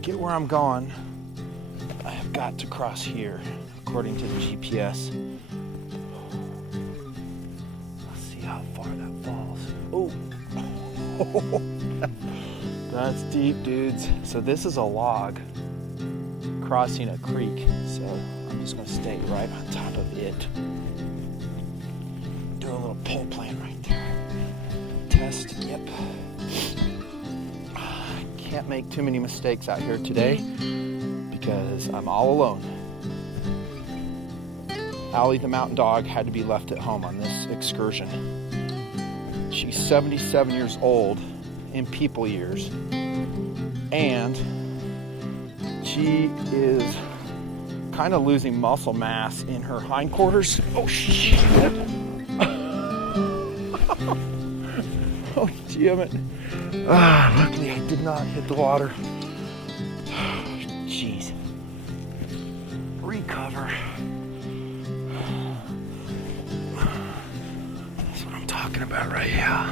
to get where I'm going, I have got to cross here, according to the GPS. Let's see how far that falls. Oh, that's deep, dudes. So this is a log crossing a creek. So I'm just gonna stay right on top of it. Do a little pole plan right there. Test, yep. Can't make too many mistakes out here today because I'm all alone. Allie the mountain dog had to be left at home on this excursion. She's 77 years old in people years, and she is kind of losing muscle mass in her hindquarters. Oh shit! Oh damn it! Luckily I did not hit the water. Jeez. Recover. That's what I'm talking about right here.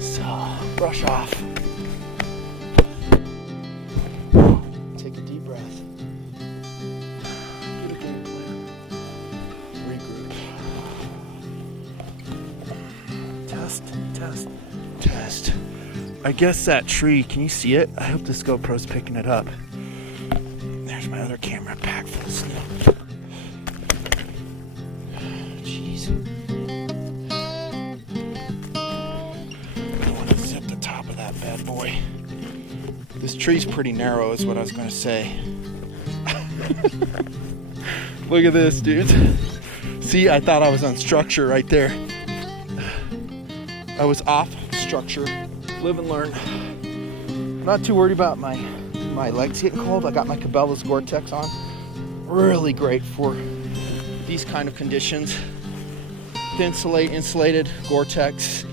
So, brush off. Take a deep breath. Get a game plan. Regroup. Test. I guess that tree, can you see it? I hope this GoPro's picking it up. There's my other camera packed full of snow. Jeez. I want to zip the top of that bad boy. This tree's pretty narrow is what I was going to say. Look at this, dudes. See, I thought I was on structure right there. I was off structure. Live and learn. I'm not too worried about my legs getting cold. I got my Cabela's Gore-Tex on. Really great for these kind of conditions. Thin insulated Gore-Tex.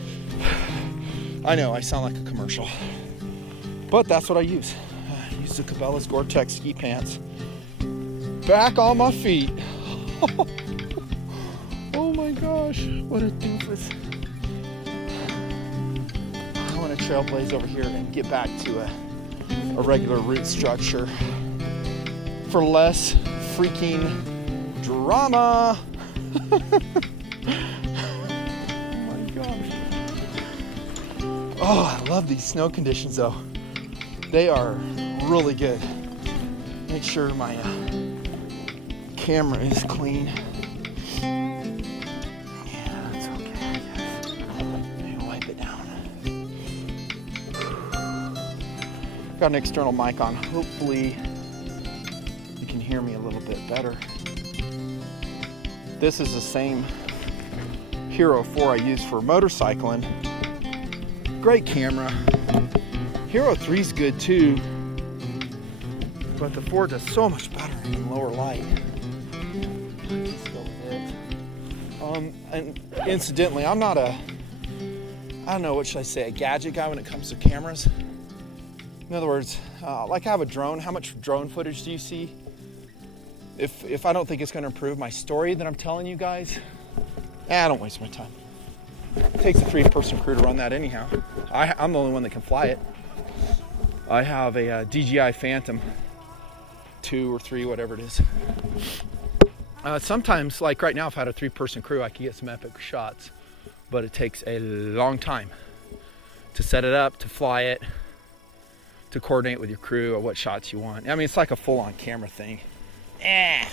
I know I sound like a commercial, but that's what I use. I use the Cabela's Gore-Tex ski pants. Back on my feet. Oh my gosh, what a doofus. I want to trailblaze over here and get back to a regular route structure for less freaking drama. Oh my gosh. Oh, I love these snow conditions though. They are really good. Make sure my camera is clean. Yeah, that's okay, I guess. Maybe wipe it down. Got an external mic on. Hopefully you can hear me a little bit better. This is the same Hero 4 I use for motorcycling. Great camera. Hero 3 is good too, but the 4 does so much better in lower light. Let's go with it. And incidentally, I'm not I don't know, what should I say, a gadget guy when it comes to cameras. In other words, like I have a drone. How much drone footage do you see? If I don't think it's going to improve my story that I'm telling you guys, I don't waste my time. It takes a 3-person crew to run that anyhow. I'm the only one that can fly it. I have a DJI Phantom 2 or 3, whatever it is. Sometimes, like right now, if I had a 3-person crew, I could get some epic shots, but it takes a long time to set it up, to fly it, to coordinate with your crew or what shots you want. I mean, it's like a full-on camera thing. I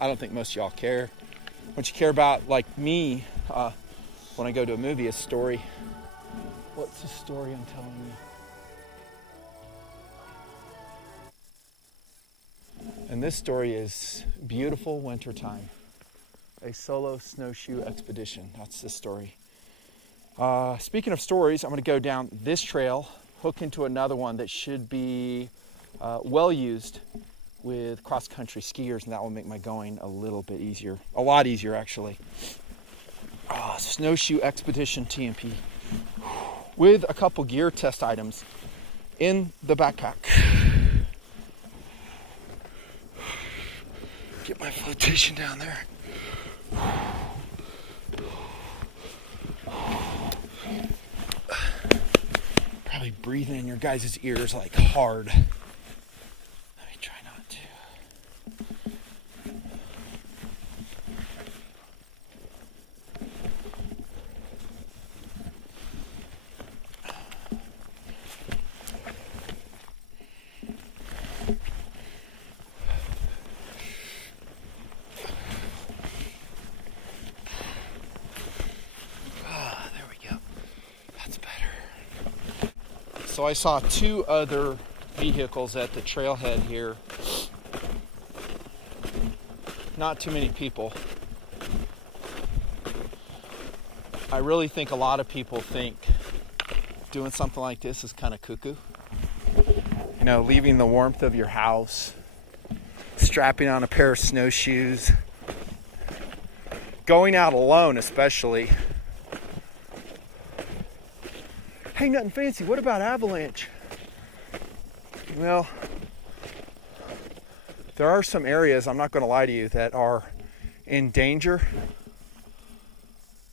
don't think most of y'all care. What you care about, like me, when I go to a movie, is story. What's the story I'm telling you? And this story is beautiful wintertime. A solo snowshoe expedition. That's the story. Speaking of stories, I'm going to go down this trail, hook into another one that should be well used with cross-country skiers, and that will make my going a little bit easier. A lot easier, actually. Snowshoe Expedition TMP. With a couple gear test items in the backpack. Get my flotation down there. Probably breathing in your guys' ears like hard. Let me try not to. So I saw 2 other vehicles at the trailhead here. Not too many people. I really think a lot of people think doing something like this is kind of cuckoo. You know, leaving the warmth of your house, strapping on a pair of snowshoes, going out alone especially. Hey, nothing fancy. What about avalanche? Well, there are some areas, I'm not going to lie to you, that are in danger.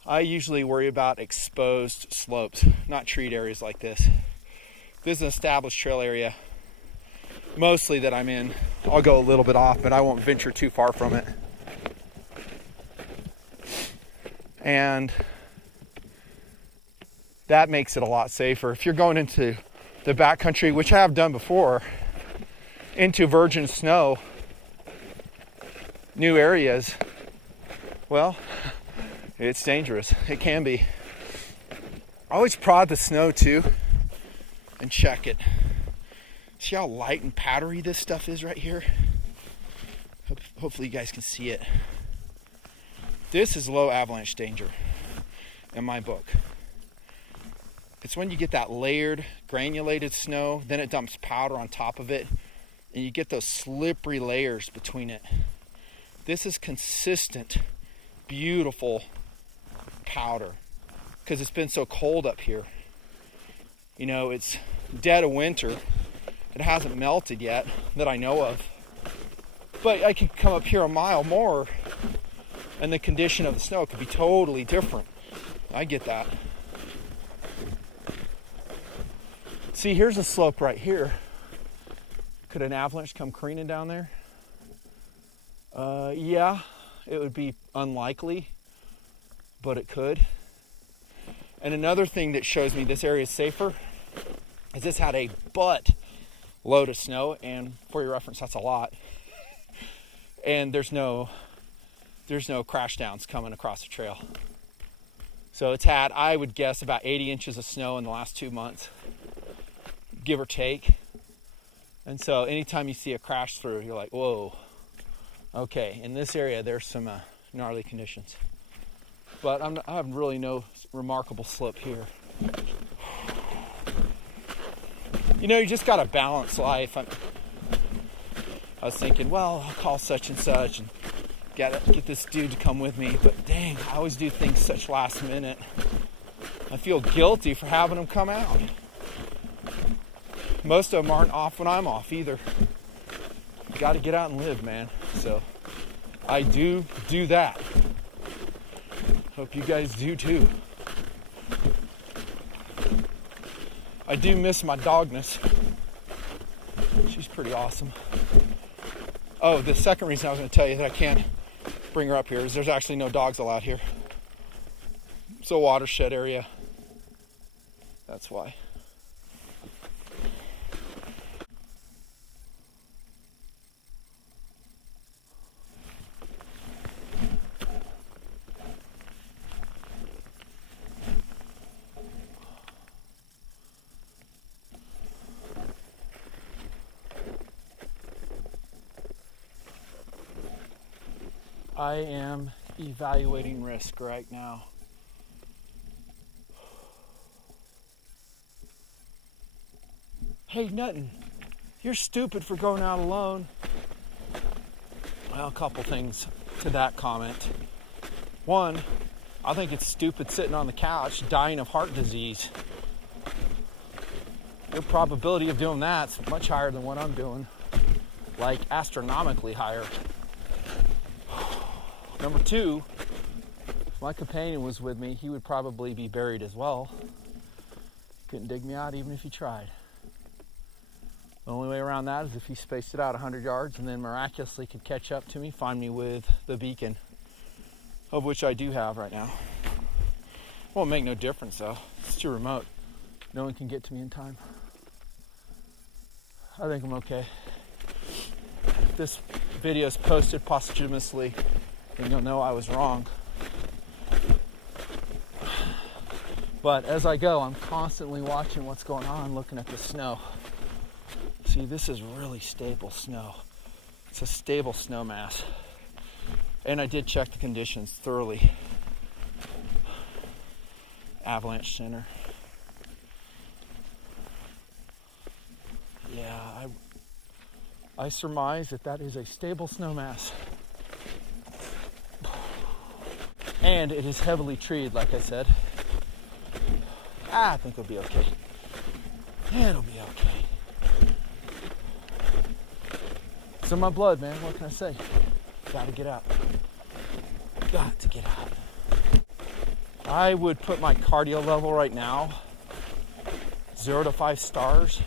I usually worry about exposed slopes, not treed areas like this. This is an established trail area, mostly that I'm in. I'll go a little bit off, but I won't venture too far from it. And that makes it a lot safer. If you're going into the backcountry, which I have done before, into virgin snow, new areas, well, it's dangerous. It can be. I always prod the snow too and check it. See how light and powdery this stuff is right here? Hopefully you guys can see it. This is low avalanche danger in my book. It's when you get that layered, granulated snow, then it dumps powder on top of it, and you get those slippery layers between it. This is consistent, beautiful powder, because it's been so cold up here. You know, it's dead of winter. It hasn't melted yet, that I know of. But I could come up here a mile more, and the condition of the snow could be totally different. I get that. See, here's a slope right here. Could an avalanche come careening down there? Yeah, it would be unlikely, but it could. And another thing that shows me this area is safer is this had a butt load of snow, and for your reference, that's a lot. And there's no crash downs coming across the trail. So it's had, I would guess, about 80 inches of snow in the last 2 months, give or take. And so anytime you see a crash through, you're like, whoa, okay, in this area there's some gnarly conditions. But I have really no remarkable slip here. You know, you just got to balance life. I was thinking, well, I'll call such and such and gotta get this dude to come with me, but dang, I always do things such last minute. I feel guilty for having them come out. Most of them aren't off when I'm off either. You gotta get out and live, man. So I do that. Hope you guys do too. I do miss my dogness. She's pretty awesome. Oh, the second reason I was going to tell you that I can't bring her up here is there's actually no dogs allowed here. It's a watershed area. That's why. I am evaluating risk right now. Hey, nothing. You're stupid for going out alone. Well, a couple things to that comment. One, I think it's stupid sitting on the couch dying of heart disease. Your probability of doing that's much higher than what I'm doing. Like astronomically higher. Number two, if my companion was with me, he would probably be buried as well. Couldn't dig me out even if you tried. The only way around that is if he spaced it out 100 yards and then miraculously could catch up to me, find me with the beacon, of which I do have right now. Won't make no difference though. It's too remote. No one can get to me in time. I think I'm okay. If this video is posted posthumously, then you'll know I was wrong. But as I go, I'm constantly watching what's going on, looking at the snow. See, this is really stable snow. It's a stable snow mass. And I did check the conditions thoroughly. Avalanche center. Yeah, I surmise that is a stable snow mass. And it is heavily treed, like I said. I think it'll be okay. It'll be okay. It's in my blood, man. What can I say? Gotta get out. Got to get out. I would put my cardio level right now 0 to 5 stars.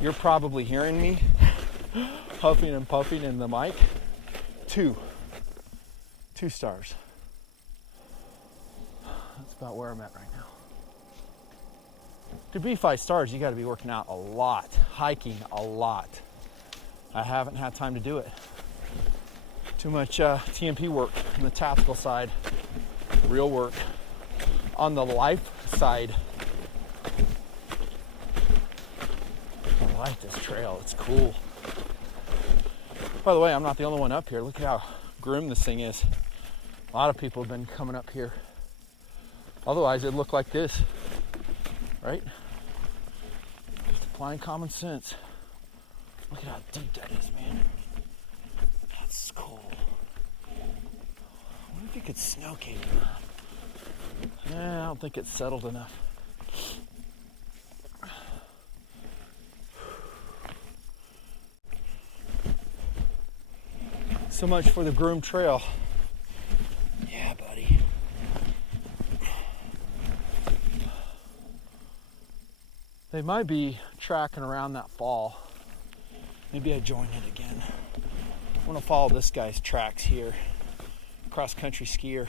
You're probably hearing me huffing and puffing in the mic. 2 stars. That's about where I'm at right now. To be 5 stars, you got to be working out a lot, hiking a lot. I haven't had time to do it. Too much TMP work on the tactical side, real work on the life side. I like this trail, it's cool. By the way, I'm not the only one up here. Look at how grim this thing is. A lot of people have been coming up here. Otherwise, it'd look like this, right? Just applying common sense. Look at how deep that is, man. That's cool. I wonder if you could snow cave that. I don't think it's settled enough. So much for the groomed trail. Yeah, buddy. They might be tracking around that fall. Maybe I join it again. I want to follow this guy's tracks here. Cross-country skier.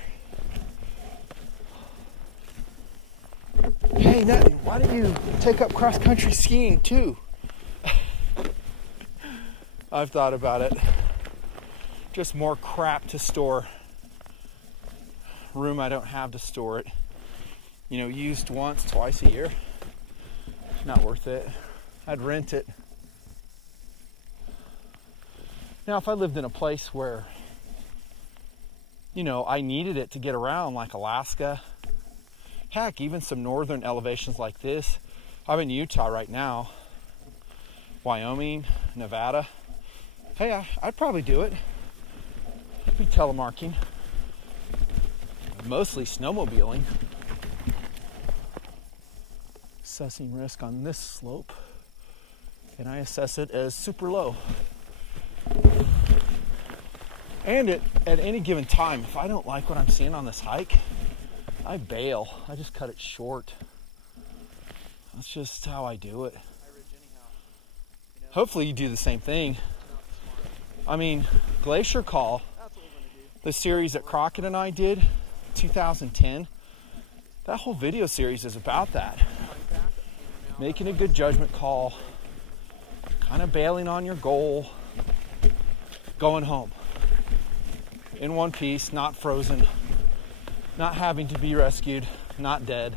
Hey, Nutty, why don't you take up cross-country skiing too? I've thought about it. Just more crap to store. Room I don't have to store it. You know, used once, twice a year. Not worth it. I'd rent it. Now, if I lived in a place where, you know, I needed it to get around, like Alaska, heck, even some northern elevations like this. I'm in Utah right now, Wyoming, Nevada. Hey, I'd probably do it. I'd be telemarking, mostly snowmobiling. Assessing risk on this slope, and I assess it as super low. And at any given time, if I don't like what I'm seeing on this hike, I bail. I just cut it short. That's just how I do it. Hopefully you do the same thing. I mean, Glacier Call, the series that Crockett and I did, 2010, that whole video series is about that. Making a good judgment call, kind of bailing on your goal, going home in one piece, not frozen, not having to be rescued, not dead.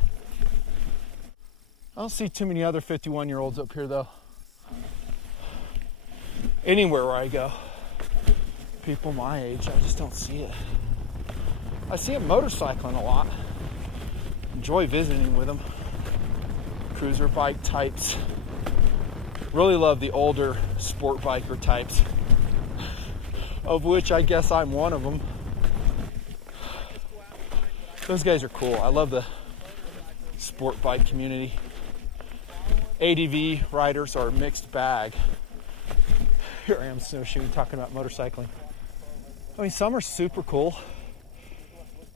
I don't see too many other 51-year-olds up here though. Anywhere where I go, people my age, I just don't see it. I see them motorcycling a lot. Enjoy visiting with them. Cruiser bike types. Really love the older sport biker types, of which I guess I'm one of them. Those guys are cool. I love the sport bike community. ADV riders are a mixed bag. Here I am snowshoeing, talking about motorcycling. I mean, some are super cool,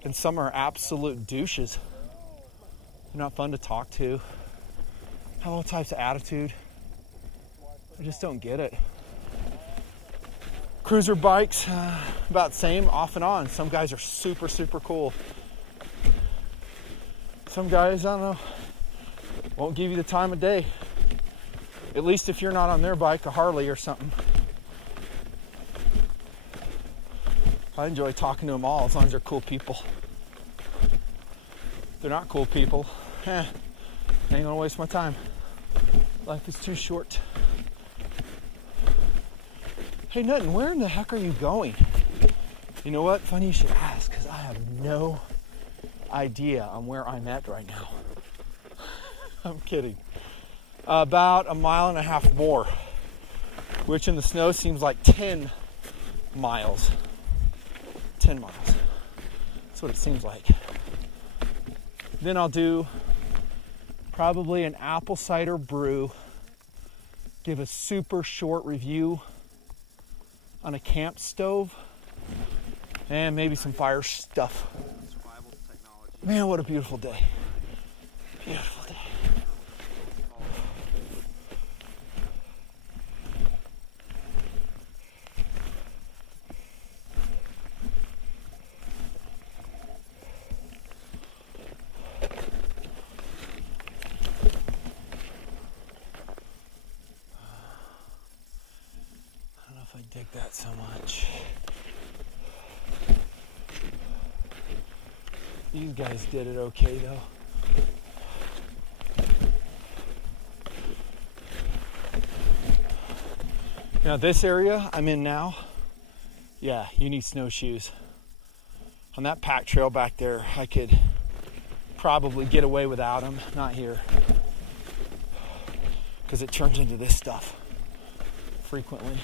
and some are absolute douches. They're not fun to talk to. Have all types of attitude. I just don't get it. Cruiser bikes, about the same, off and on. Some guys are super, super cool. Some guys, I don't know, won't give you the time of day. At least if you're not on their bike, a Harley or something. I enjoy talking to them all as long as they're cool people. If they're not cool people, I ain't gonna waste my time. Life is too short. Hey, Nuttin, where in the heck are you going? You know what? Funny you should ask, because I have no idea on where I'm at right now. I'm kidding. About 1.5 miles more, which in the snow seems like 10 miles. 10 miles. That's what it seems like. Then I'll do probably an apple cider brew, give a super short review on a camp stove, and maybe some fire stuff. Man, what a beautiful day. Beautiful day. I don't know if I dig that so much. These guys did it okay though. Now this area I'm in now, yeah, you need snowshoes. On that pack trail back there, I could probably get away without them. Not here, because it turns into this stuff frequently.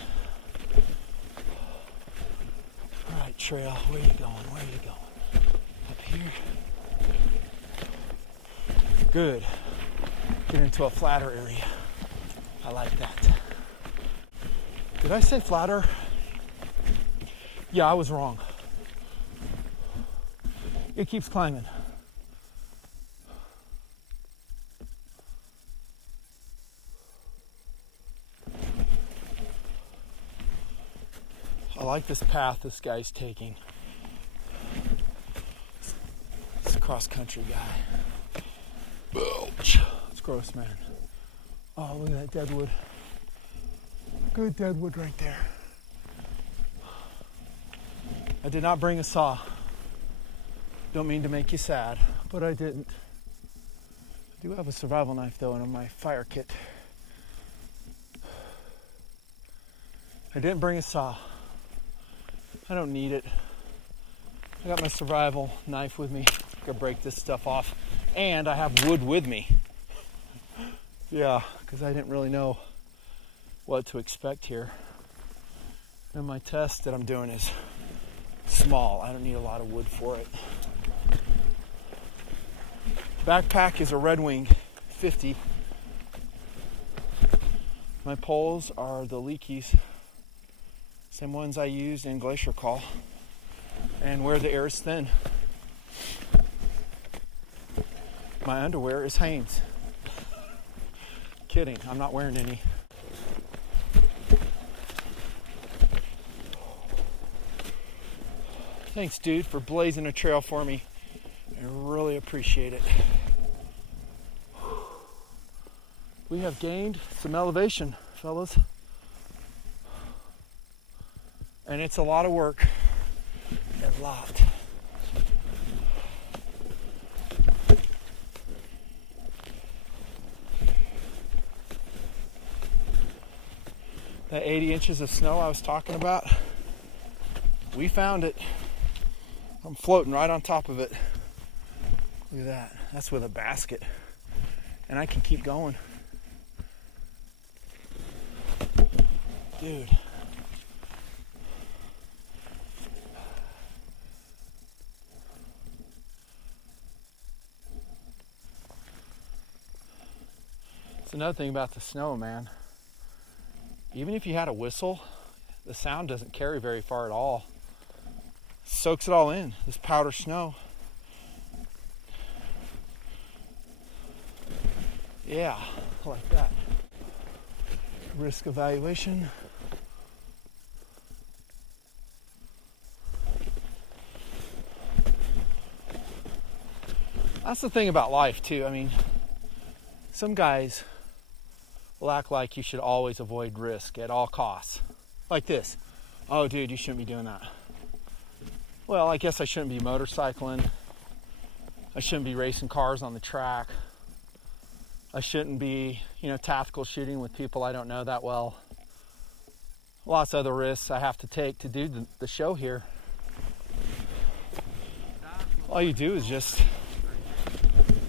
All right, trail, where are you going? Where are you going? Up here. Good. Get into a flatter area. I like that. Did I say flatter? Yeah, I was wrong. It keeps climbing. I like this path this guy's taking. It's a cross-country guy. Belch. It's gross, man. Oh, look at that deadwood. Good deadwood right there. I did not bring a saw. Don't mean to make you sad, but I didn't. I do have a survival knife though in my fire kit. I didn't bring a saw. I don't need it. I got my survival knife with me. I could break this stuff off. And I have wood with me. Yeah, because I didn't really know what to expect here. And my test that I'm doing is small. I don't need a lot of wood for it. Backpack is a Red Wing 50. My poles are the Leakeys. Same ones I used in Glacier Call. And where the air is thin. My underwear is Hanes. Kidding, I'm not wearing any. Thanks, dude, for blazing a trail for me. I really appreciate it. We have gained some elevation, fellas. And it's a lot of work. A lot. That 80 inches of snow I was talking about, we found it. I'm floating right on top of it. Look at that. That's with a basket. And I can keep going. Dude. It's another thing about the snow, man. Even if you had a whistle, the sound doesn't carry very far at all. Soaks it all in, this powder snow. Yeah, like that. Risk evaluation. That's the thing about life too. I mean, some guys will act like you should always avoid risk at all costs. Like this. Oh, dude, you shouldn't be doing that. Well, I guess I shouldn't be motorcycling. I shouldn't be racing cars on the track. I shouldn't be, tactical shooting with people I don't know that well. Lots of other risks I have to take to do the show here. All you do is just,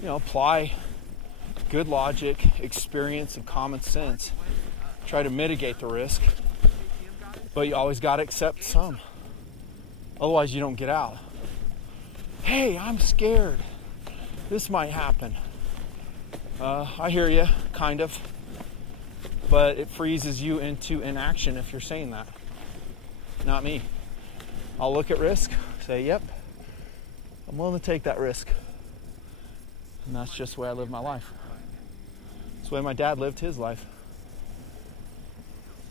apply good logic, experience, and common sense. Try to mitigate the risk, but you always got to accept some. Otherwise, you don't get out. Hey, I'm scared. This might happen. I hear you, kind of. But it freezes you into inaction if you're saying that. Not me. I'll look at risk, say, yep, I'm willing to take that risk. And that's just the way I live my life. It's the way my dad lived his life.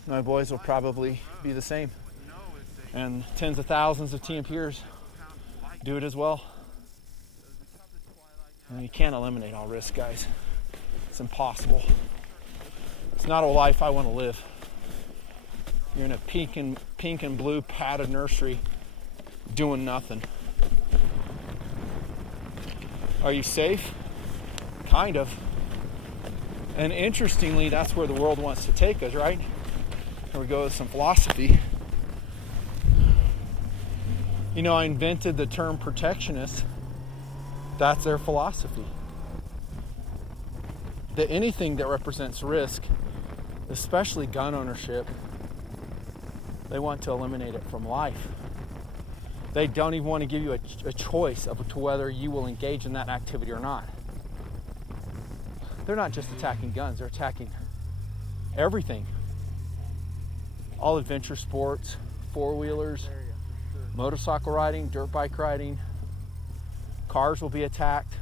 My boys will probably be the same. And tens of thousands of TMPers do it as well. And you can't eliminate all risk, guys. It's impossible. It's not a life I want to live. You're in a pink and blue padded nursery doing nothing. Are you safe? Kind of. And interestingly, that's where the world wants to take us, right? Here we go with some philosophy. I invented the term protectionist. That's their philosophy. That anything that represents risk, especially gun ownership, they want to eliminate it from life. They don't even want to give you a choice of to whether you will engage in that activity or not. They're not just attacking guns, they're attacking everything. All adventure sports, four-wheelers, motorcycle riding, dirt bike riding, cars will be attacked.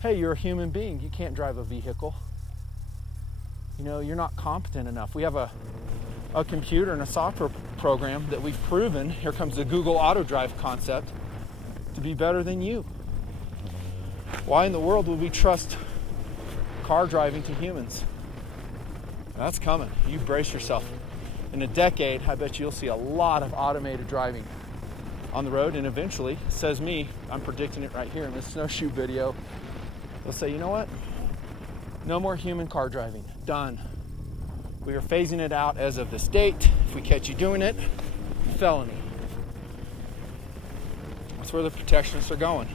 Hey, you're a human being. You can't drive a vehicle. You're not competent enough. We have a computer and a software program that we've proven, here comes the Google Auto Drive concept, to be better than you. Why in the world would we trust car driving to humans? That's coming. You brace yourself. In a decade, I bet you'll see a lot of automated driving on the road, and eventually, says me, I'm predicting it right here in this Snowshoe video, they'll say, you know what? No more human car driving. Done. We are phasing it out as of this date. If we catch you doing it, felony. That's where the protectionists are going.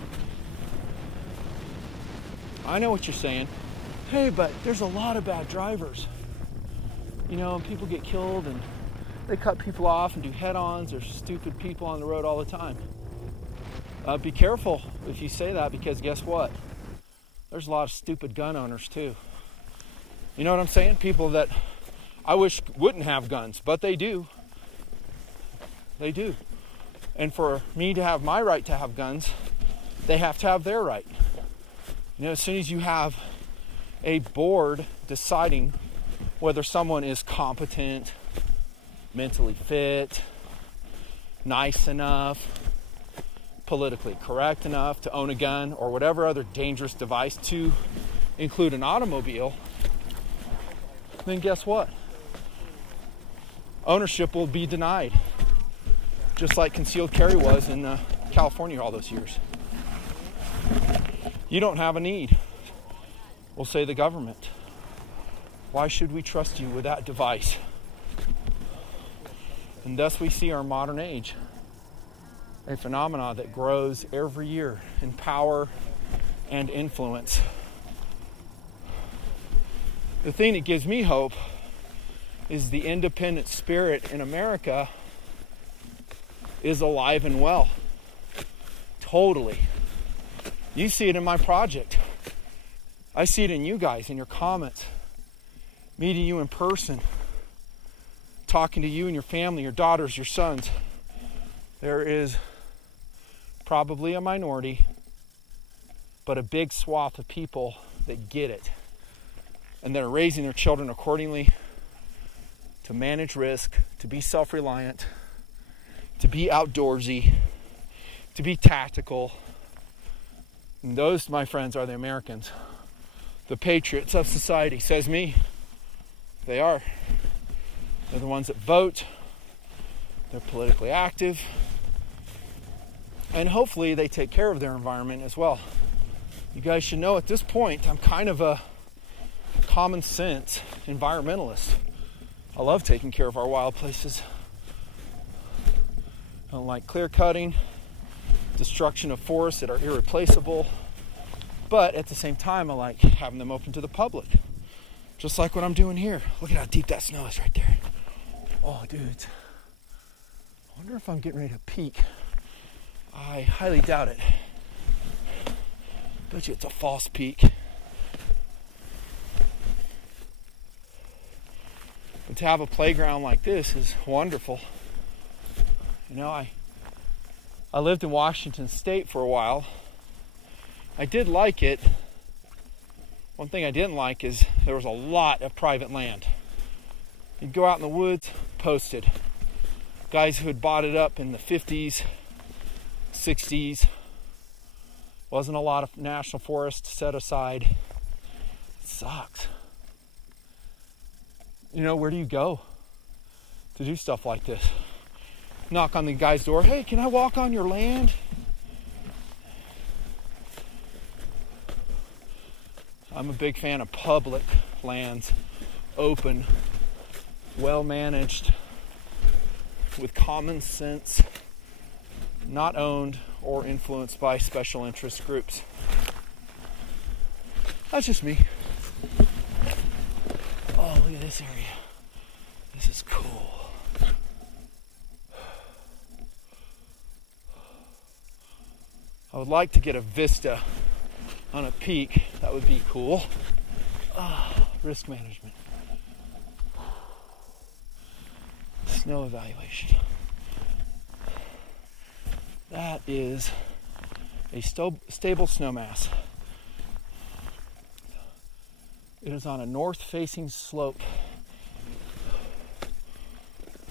I know what you're saying. Hey, but there's a lot of bad drivers. People get killed and they cut people off and do head-ons. There's stupid people on the road all the time. Be careful if you say that, because guess what? There's a lot of stupid gun owners too. You know what I'm saying? People that I wish wouldn't have guns, but they do. They do. And for me to have my right to have guns, they have to have their right. As soon as you have a board deciding whether someone is competent, mentally fit, nice enough, politically correct enough to own a gun or whatever other dangerous device, to include an automobile, then guess what? Ownership will be denied, just like concealed carry was in California all those years. You don't have a need, will say the government. Why should we trust you with that device? And thus we see our modern age, a phenomenon that grows every year in power and influence. The thing that gives me hope is the independent spirit in America is alive and well. Totally. You see it in my project. I see it in you guys, in your comments, meeting you in person, talking to you and your family, your daughters, your sons. There is probably a minority, but a big swath of people that get it. and that are raising their children accordingly, to manage risk, to be self-reliant, to be outdoorsy, to be tactical. And those, my friends, are the Americans, the patriots of society. Says me, they are. They're the ones that vote, they're politically active, and hopefully they take care of their environment as well. You guys should know at this point, I'm kind of a common sense environmentalist. I love taking care of our wild places. I don't like clear cutting, destruction of forests that are irreplaceable, but at the same time I like having them open to the public. Just like what I'm doing here. Look at how deep that snow is right there. Oh, dudes. I wonder if I'm getting ready to peak. I highly doubt it. Bet you it's a false peak. But to have a playground like this is wonderful. You know, I lived in Washington State for a while. I did like it. One thing I didn't like is there was a lot of private land. You'd go out in the woods, posted. Guys who had bought it up in the 50s, 60s. Wasn't a lot of national forest set aside. It sucks. You know, where do you go to do stuff like this? Knock on the guy's door. Hey, can I walk on your land? I'm a big fan of public lands, open, well managed, with common sense, not owned or influenced by special interest groups. That's just me. Oh, look at this area. This is cool. I would like to get a vista on a peak. That would be cool. Risk management. Snow evaluation. That is a stable snow mass. It is on a north-facing slope.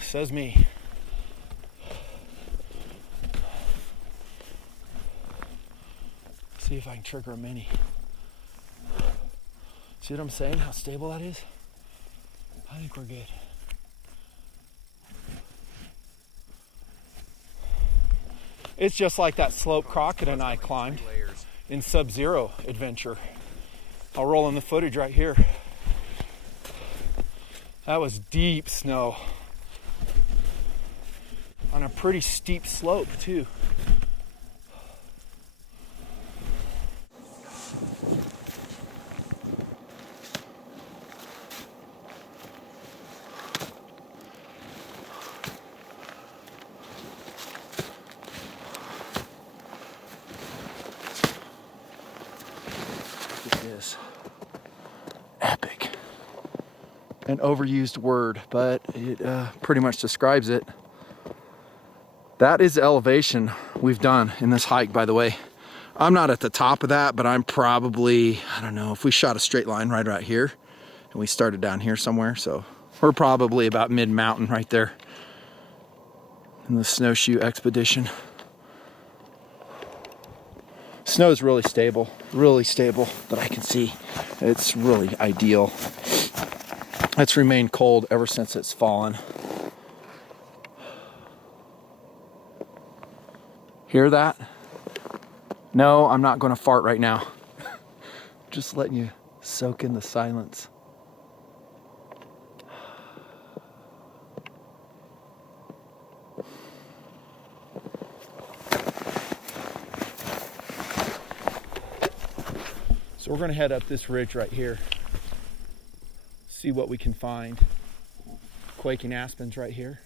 Says me. See if I can trigger a mini. See what I'm saying? How stable that is? I think we're good. It's just like that slope Crockett and I climbed in Sub-Zero Adventure. I'll roll in the footage right here. That was deep snow on a pretty steep slope too. Epic. An overused word, but it pretty much describes it. That is the elevation we've done in this hike, by the way. I'm not at the top of that, but I'm probably, I don't know, if we shot a straight line right out here and we started down here somewhere, so we're probably about mid-mountain right there in the Snowshoe expedition. Snow is really stable that I can see. It's really ideal. It's remained cold ever since it's fallen. Hear that? No, I'm not going to fart right now. Just letting you soak in the silence. So we're going to head up this ridge right here, see what we can find. Quaking aspens right here.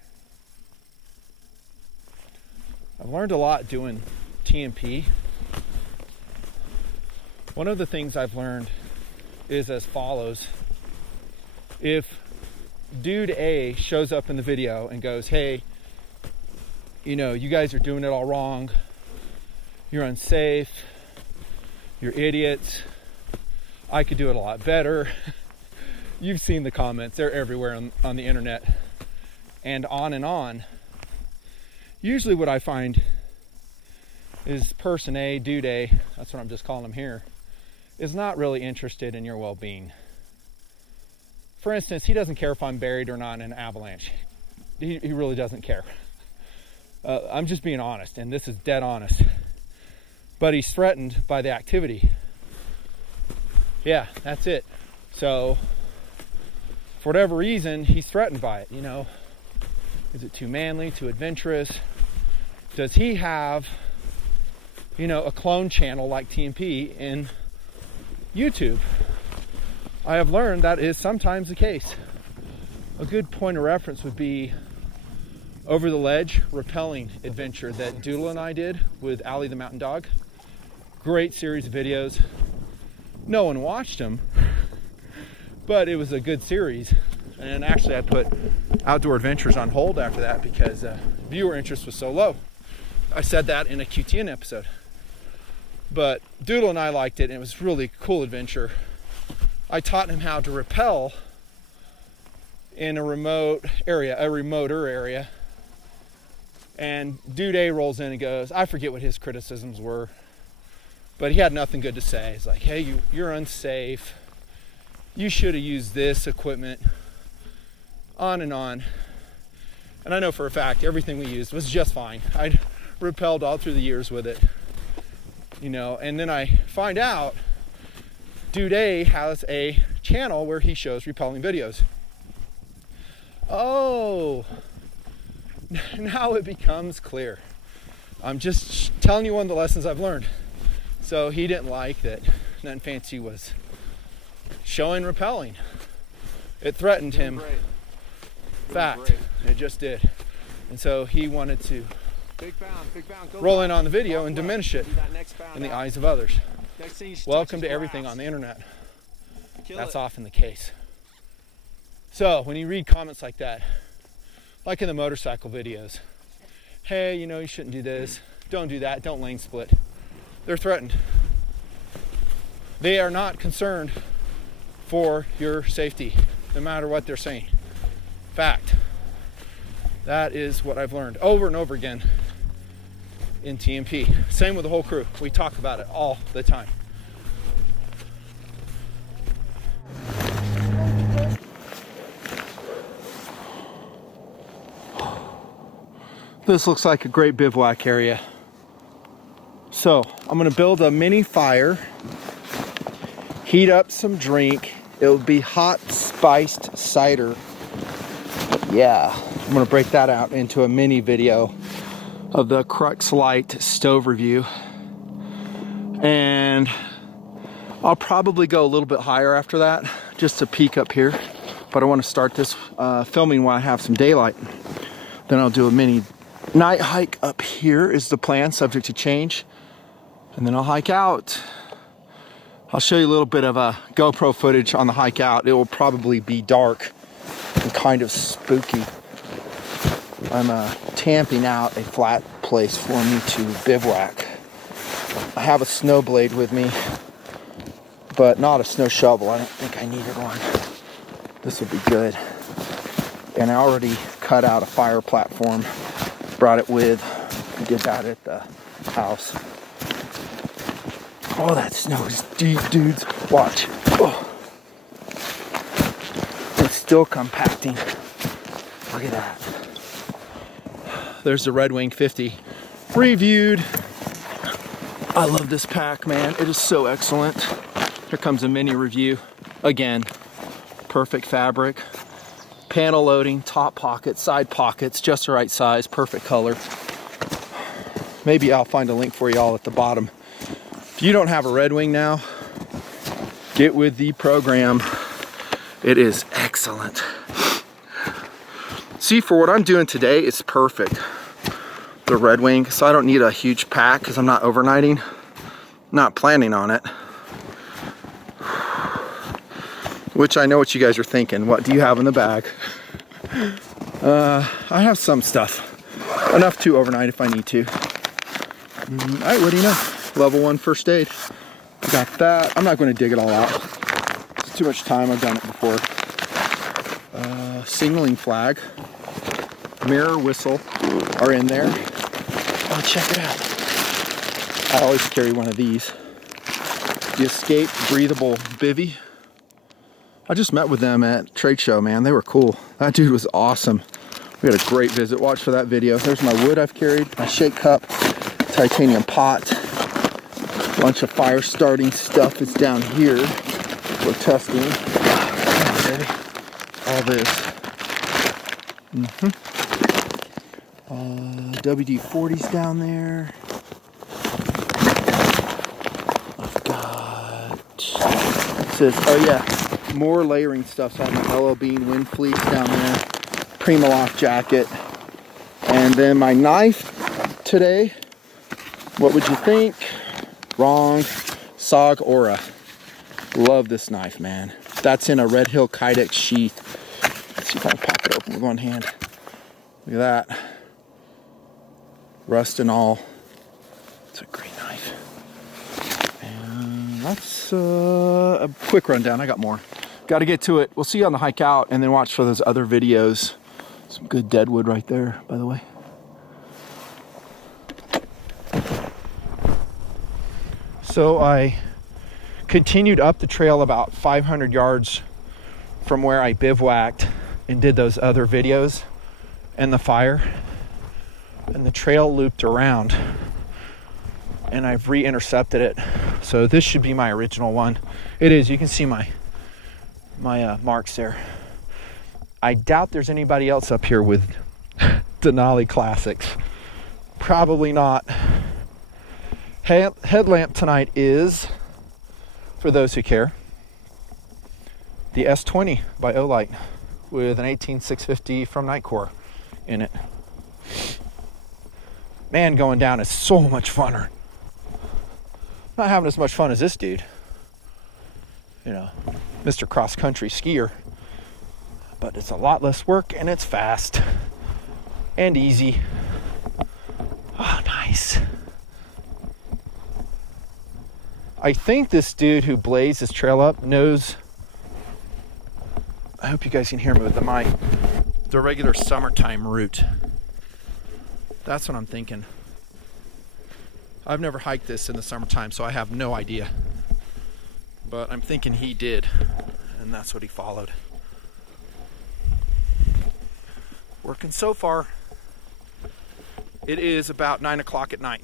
I've learned a lot doing TMP. One of the things I've learned is as follows. If dude A shows up in the video and goes, hey, you know, you guys are doing it all wrong, you're unsafe, you're idiots, I could do it a lot better, You've seen the comments. They're everywhere on the internet. And on and on. Usually what I find is person A, dude A, that's what I'm just calling him here, is not really interested in your well-being. For instance, he doesn't care if I'm buried or not in an avalanche. He really doesn't care. I'm just being honest, and this is dead honest. But he's threatened by the activity. Yeah, that's it. So, for whatever reason, he's threatened by it, you know. Is it too manly, too adventurous? Does he have, you know, a clone channel like TMP in YouTube? I have learned that is sometimes the case. A good point of reference would be Over the Ledge rappelling adventure that Doodle and I did with Allie the mountain dog. Great series of videos. No one watched them, but it was a good series. And actually I put Outdoor Adventures on hold after that because viewer interest was so low. I said that in a QTN episode. But Doodle and I liked it, and it was a really cool adventure. I taught him how to rappel in a remoter area. And Dude A rolls in and goes, I forget what his criticisms were, but he had nothing good to say. He's like, hey, you're unsafe. You should have used this equipment. On and on. And I know for a fact everything we used was just fine. I'd rappelled all through the years with it. You know, and then I find out Dude A has a channel where he shows rappelling videos. Oh, now it becomes clear. I'm just telling you one of the lessons I've learned. So he didn't like that Nothing Fancy was showing rappelling. It threatened him. Fact, it just did. And so he wanted to roll in on the video and diminish it in the eyes of others. Welcome to everything on the internet. That's often the case. So when you read comments like that, like in the motorcycle videos, hey, you know, you shouldn't do this, don't do that, don't lane split. They're threatened. They are not concerned for your safety, no matter what they're saying. Fact. That is what I've learned over and over again in TMP. Same with the whole crew. We talk about it all the time. This looks like a great bivouac area. So I'm gonna build a mini fire, heat up some drink. It'll be hot spiced cider. Yeah, I'm gonna break that out into a mini video of the Crux Light stove review. And I'll probably go a little bit higher after that, just to peek up here. But I wanna start this filming while I have some daylight. Then I'll do a mini night hike up here is the plan, subject to change. And then I'll hike out. I'll show you a little bit of GoPro footage on the hike out. It will probably be dark and kind of spooky. I'm tamping out a flat place for me to bivouac. I have a snow blade with me, but not a snow shovel. I don't think I needed one. This will be good. And I already cut out a fire platform, brought it with. I did that at the house. Oh, that snow is deep, dudes. Watch. Oh. It's still compacting. Look at that. There's the Red Wing 50 reviewed. I love this pack, man. It is so excellent. Here comes a mini review. Again, perfect fabric. Panel loading, top pockets, side pockets, just the right size, perfect color. Maybe I'll find a link for y'all at the bottom. If you don't have a Red Wing now, get with the program. It is excellent. See, for what I'm doing today, it's perfect. The Red Wing, so I don't need a huge pack because I'm not overnighting. Not planning on it. Which I know what you guys are thinking. What do you have in the bag? I have some stuff. Enough to overnight if I need to. Alright, what do you know? Level 1 first aid. Got that. I'm not going to dig it all out. It's too much time. I've done it before. Signaling flag, mirror whistle are in there. Oh, check it out. I always carry one of these. The Escape breathable bivy. I just met with them at trade show, man. They were cool. That dude was awesome. We had a great visit. Watch for that video. There's my wood I've carried, my shake cup, titanium pot, bunch of fire starting stuff is down here. We're testing. All this. WD-40's down there. I've got, it says, oh yeah, more layering stuff. So I have my LL Bean wind fleece down there, Primaloft jacket, and then my knife today. What would you think? Wrong. SOG Aura. Love this knife, man. That's in a Red Hill Kydex sheath. Let's see if I can pop it open with one hand. Look at that. Rust and all. It's a great knife. And that's a quick rundown. I got more. Got to get to it. We'll see you on the hike out, and then watch for those other videos. Some good deadwood right there, by the way. So I continued up the trail about 500 yards from where I bivouacked and did those other videos and the fire, and the trail looped around, and I've re-intercepted it. So this should be my original one. It is. You can see my marks there. I doubt there's anybody else up here with Denali Classics. Probably not. Headlamp tonight is, for those who care, the S20 by Olight with an 18650 from Nightcore in it. Man, going down is so much funner. Not having as much fun as this dude. You know, Mr. Cross Country skier. But it's a lot less work, and it's fast and easy. Oh, nice. I think this dude who blazed his trail up knows, I hope you guys can hear me with the mic, the regular summertime route. That's what I'm thinking. I've never hiked this in the summertime, so I have no idea. But I'm thinking he did, and that's what he followed. Working so far. It is about 9 o'clock at night.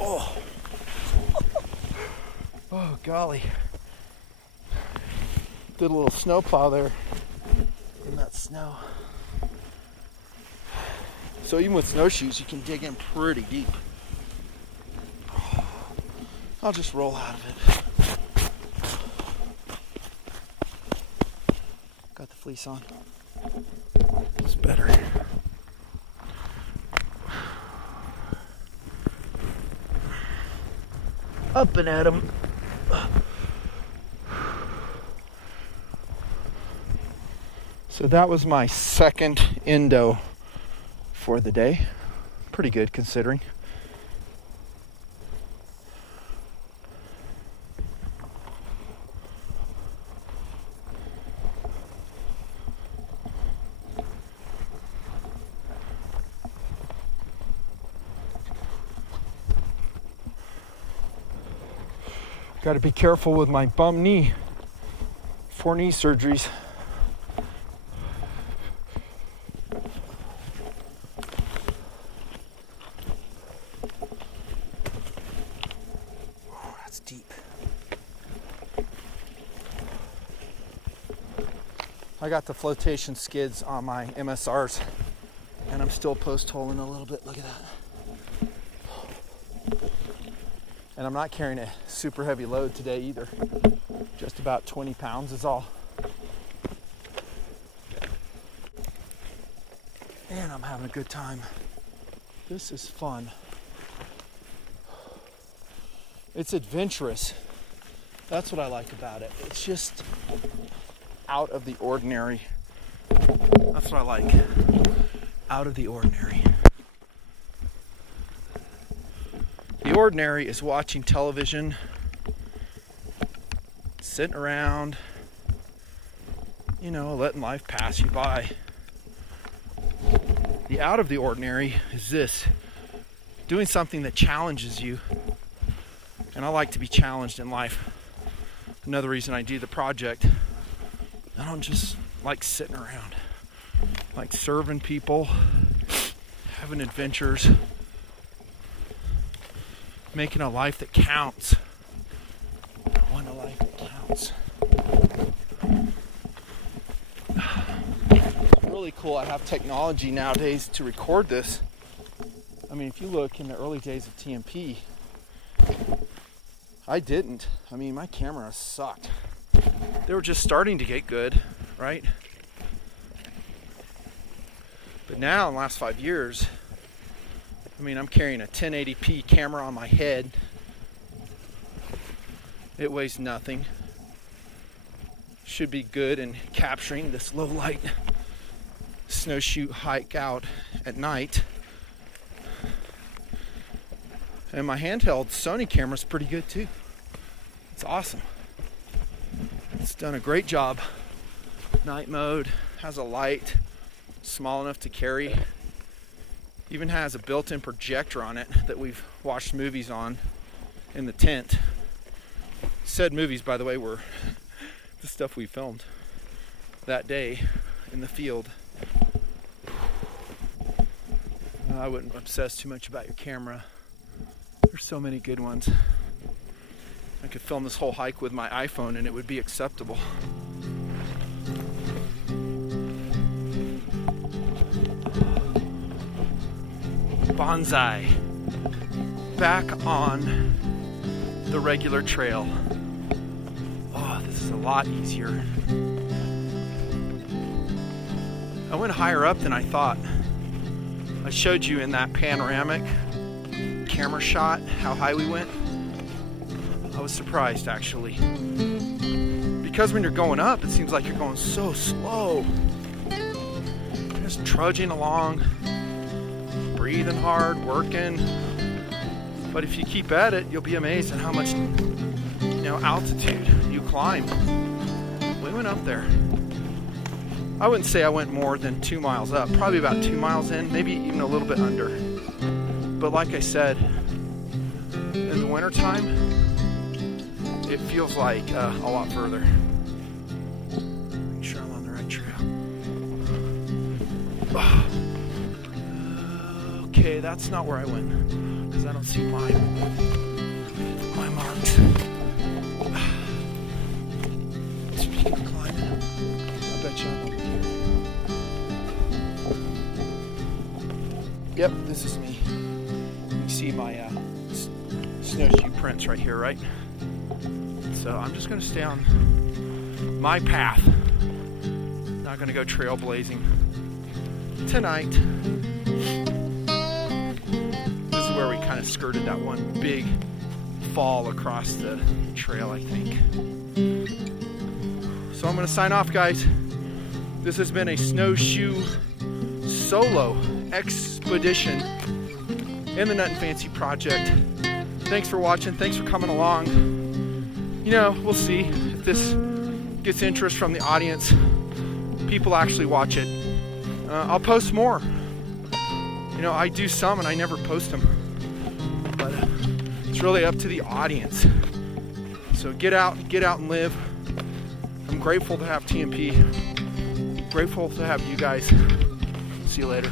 Oh. Oh, golly. Did a little snow plow there in that snow. So even with snowshoes, you can dig in pretty deep. I'll just roll out of it. Got the fleece on. It's better. Up and at 'em. So that was my second endo for the day. Pretty good considering. Got to be careful with my bum knee. 4 knee surgeries. That's deep. I got the flotation skids on my MSRs, and I'm still post holing a little bit. Look at that. And I'm not carrying a super heavy load today either. Just about 20 pounds is all. And I'm having a good time. This is fun. It's adventurous. That's what I like about it. It's just out of the ordinary. That's what I like. Out of the ordinary. The ordinary is watching television, sitting around, you know, letting life pass you by. The out of the ordinary is this: doing something that challenges you. And I like to be challenged in life. Another reason I do the project, I don't just like sitting around. I like serving people, having adventures, making a life that counts. I want a life that counts. It's really cool. I have technology nowadays to record this. I mean, if you look in the early days of TMP, I didn't. I mean, my camera sucked. They were just starting to get good, right? But now, in the last 5 years, I mean, I'm carrying a 1080p camera on my head. It weighs nothing. Should be good in capturing this low light snowshoe hike out at night. And my handheld Sony camera is pretty good too. It's awesome. It's done a great job. Night mode, has a light small enough to carry. Even has a built-in projector on it that we've watched movies on in the tent. Said movies, by the way, were the stuff we filmed that day in the field. I wouldn't obsess too much about your camera. There's so many good ones. I could film this whole hike with my iPhone and it would be acceptable. Bonsai. Back on the regular trail. Oh, this is a lot easier. I went higher up than I thought. I showed you in that panoramic camera shot how high we went. I was surprised actually, because when you're going up it seems like you're going so slow, just trudging along, breathing hard, working. But if you keep at it, you'll be amazed at how much, altitude you climb. We went up there. I wouldn't say I went more than 2 miles up, probably about 2 miles in, maybe even a little bit under. But like I said, in the wintertime, it feels like a lot further. Make sure I'm on the right trail. Okay, that's not where I went, because I don't see my marks. Speaking of climbing, I bet you I'm over here. Yep, this is me. You see my snowshoe prints right here, right? So I'm just going to stay on my path. Not going to go trailblazing tonight. This is where we kind of skirted that one big fall across the trail, I think. So I'm going to sign off, guys. This has been a snowshoe solo expedition in the Nut and Fancy project. Thanks for watching. Thanks for coming along. We'll see if this gets interest from the audience. People actually watch it. I'll post more. I do some and I never post them. But it's really up to the audience. So get out and live. I'm grateful to have TMP. Grateful to have you guys. See you later.